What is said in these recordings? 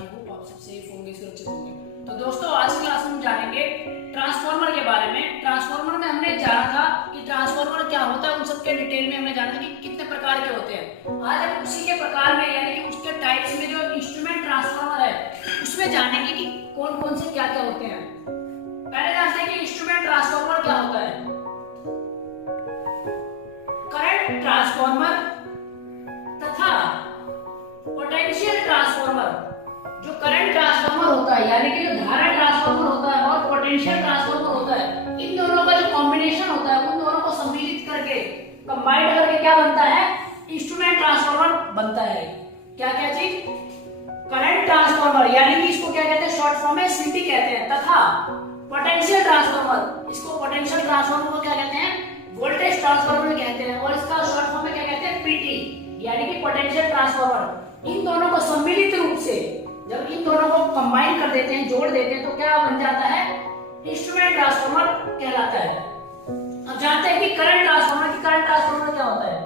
I hope आप सब safe होंगे, सुरक्षित होंगे। तो दोस्तों आज की क्लास में हम जानेंगे ट्रांसफार्मर के बारे में। ट्रांसफार्मर में हमने जाना था कि ट्रांसफार्मर क्या होता है, उन सब के डिटेल में हमने जाना था कि कितने प्रकार के होते हैं। आज हम उसी के प्रकार में यानी कि उसके टाइप्स में जो इंस्ट्रूमेंट ट्रांसफार्मर है उसमें जानेंगे कि कौन कौन से क्या क्या होते हैं। पहले जानते हैं कि इंस्ट्रूमेंट ट्रांसफार्मर क्या होता है। करंट ट्रांसफार्मर तथा पोटेंशियल ट्रांसफार्मर, जो करंट ट्रांसफार्मर होता है यानी कि जो धारा ट्रांसफार्मर होता है और पोटेंशियल ट्रांसफार्मर होता है, इन दोनों का जो कॉम्बिनेशन होता है, उन दोनों को सम्मिलित करके कंबाइंड करके क्या बनता है, इंस्ट्रूमेंट ट्रांसफार्मर बनता है। क्या क्या चीज, करंट ट्रांसफार्मर यानी कि इसको क्या कहते हैं, शॉर्ट फॉर्म में सीटी कहते हैं, तथा पोटेंशियल ट्रांसफार्मर, इसको पोटेंशियल ट्रांसफार्मर को क्या कहते हैं, वोल्टेज ट्रांसफार्मर कहते हैं, और इसका शॉर्ट फॉर्म में क्या कहते हैं, पीटी यानी कि पोटेंशियल ट्रांसफार्मर। इन दोनों को सम्मिलित रूप से जब इन दोनों को कंबाइन कर देते हैं, जोड़ देते हैं, तो क्या बन जाता है, इंस्ट्रूमेंट ट्रांसफार्मर कहलाता है। अब जानते हैं कि करंट ट्रांसफार्मर क्या होता है।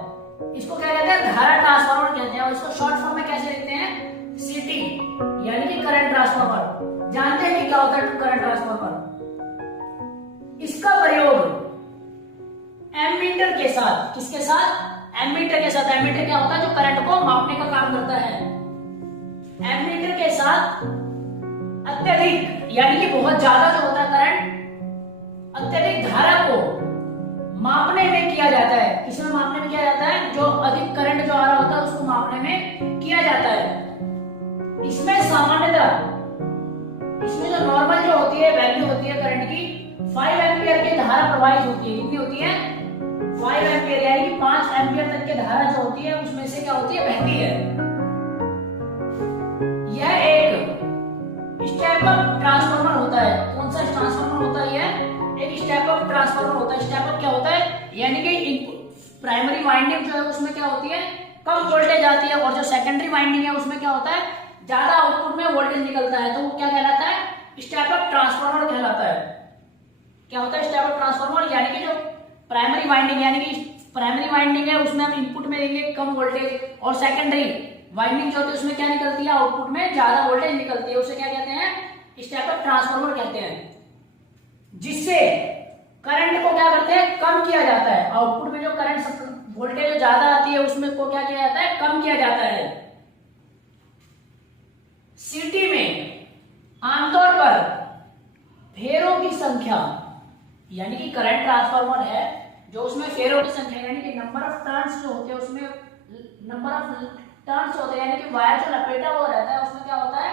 इसको क्या कहते हैं, धारा ट्रांसफार्मर कहते हैं, और इसको शॉर्ट फॉर्म में कैसे लिखते हैं, सीटी यानी कि करंट ट्रांसफार्मर। जानते हैं कि क्या होता है करंट ट्रांसफार्मर। इसका प्रयोग एमीटर के साथ, किसके साथ, एमीटर के साथ। एमीटर क्या होता है, जो करंट को मापने का काम करता है। एमीटर के साथ अत्यधिक यानी कि बहुत ज्यादा जो होता है करंट, अत्यधिक धारा को मापने में किया जाता है। किसमें मापने में किया जाता है, जो अधिक करंट जो आ रहा होता है उसको मापने में किया जाता है। इसमें सामान्यतः, इसमें जो नॉर्मल जो होती है वैल्यू होती है करंट की, 5 एम्पियर की धारा प्रवाहित होती है। कितनी होती है, 5 एम्पियर यानी कि 5 एम्पियर तक की धारा जो होती है उसमें से क्या होती है, बहती है। यह एक स्टेप अप ट्रांसफार्मर होता है। कौन सा ट्रांसफार्मर होता है, यह एक स्टेप अप ट्रांसफार्मर होता है। स्टेप अप क्या होता है, यानी कि प्राइमरी वाइंडिंग जो है उसमें क्या होती है, कम वोल्टेज आती है, और जो सेकेंडरी वाइंडिंग है उसमें क्या होता है, ज्यादा आउटपुट में वोल्टेज निकलता है, तो वो क्या कहलाता है, स्टेप अप ट्रांसफार्मर कहलाता है। क्या होता है स्टेप अप ट्रांसफार्मर, यानी कि जो प्राइमरी वाइंडिंग यानी कि प्राइमरी वाइंडिंग है उसमें हम इनपुट में देंगे कम वोल्टेज, और सेकेंडरी वाइंडिंग जो होती है उसमें क्या निकलती है, आउटपुट में ज्यादा वोल्टेज निकलती है। उसे क्या कहते हैं, स्टेप अप ट्रांसफार्मर कहते हैं। जिससे करंट को क्या करते हैं, कम किया जाता है। आउटपुट में जो करंट वोल्टेज ज्यादा आती है उसमें को क्या किया जाता है, कम किया जाता है। सीटी में आमतौर पर फेरों की संख्या, यानी कि करंट ट्रांसफार्मर है जो उसमें फेरों की संख्या यानी कि नंबर ऑफ टर्न्स जो होते हैं उसमें नंबर ऑफ टर्न्स होते हैं, यानी कि वायर जो लपेटा हुआ रहता है उसमें क्या होता है,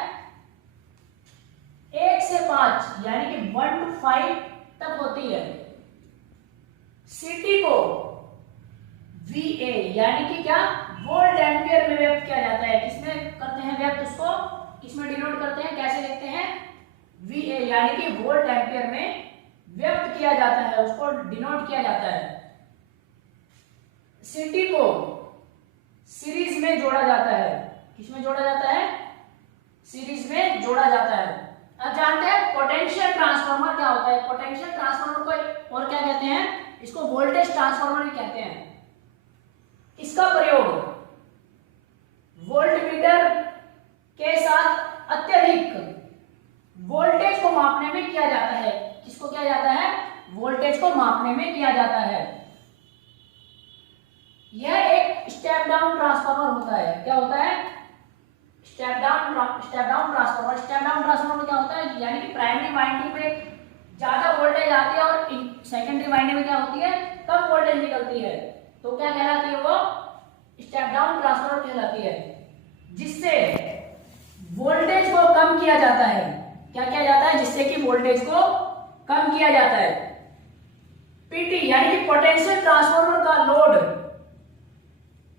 1 से 5 यानी कि 1 to 5 तक होती है। सीटी को VA यानी कि क्या, वोल्ट एम्पियर में व्यक्त किया जाता है। किसमें करते हैं व्यक्त, उसको किसमें डिनोट करते हैं, कैसे लिखते हैं, VA यानी कि वोल्ट एम्पियर में व्यक्त किया जाता है, उसको डिनोट किया जाता है। सीटी को सीरीज में जोड़ा जाता है। किसमें जोड़ा जाता है, सीरीज में जोड़ा जाता है। अब जानते हैं पोटेंशियल ट्रांसफार्मर क्या होता है। पोटेंशियल ट्रांसफार्मर को और क्या कहते हैं, इसको वोल्टेज ट्रांसफार्मर भी कहते हैं। इसका प्रयोग वोल्टमीटर के साथ अत्यधिक वोल्टेज को मापने में किया जाता है। किसको किया जाता है, वोल्टेज को मापने में किया जाता है। यह एक स्टेप डाउन ट्रांसफार्मर होता है। क्या होता है, step down transformer. Step down transformer में क्या होता है, यानी कि प्राइमरी वाइंडिंग में ज्यादा वोल्टेज आती है और सेकेंडरी वाइंडिंग में क्या होती है, कम वोल्टेज निकलती है, तो क्या कहलाती है, वो स्टेप डाउन ट्रांसफार्मर कहलाती है। जिससे वोल्टेज को कम किया जाता है। क्या किया जाता है, जिससे कि वोल्टेज को कम किया जाता है। पीटी यानी कि पोटेंशियल ट्रांसफार्मर का लोड,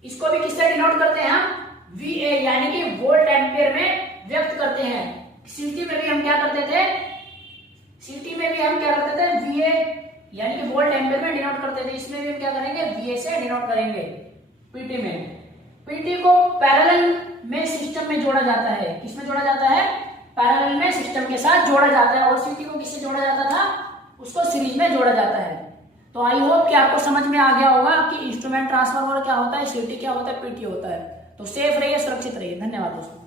इसको भी किससे डिनोट करते हैं हम, VA यानी कि वोल्ट एम्पियर में व्यक्त करते हैं। सीटी में भी हम क्या करते थे, VA यानी कि वोल्ट एम्पियर में डिनोट करते थे। इसमें भी हम क्या करेंगे, VA से डिनोट करेंगे। पीटी में, पीटी को पैरेलल में सिस्टम में जोड़ा जाता है। किसमें जोड़ा जाता है, पैरेलल में सिस्टम के साथ जोड़ा जाता है। और सीटी को किससे जोड़ा जाता था, उसको सीरीज में जोड़ा जाता है। तो आई होप कि आपको समझ में आ गया होगा कि इंस्ट्रूमेंट ट्रांसफार्मर क्या होता है, सीटी क्या होता है, पीटी होता है। तो सेफ रहिए, सुरक्षित रहिए। धन्यवाद दोस्तों।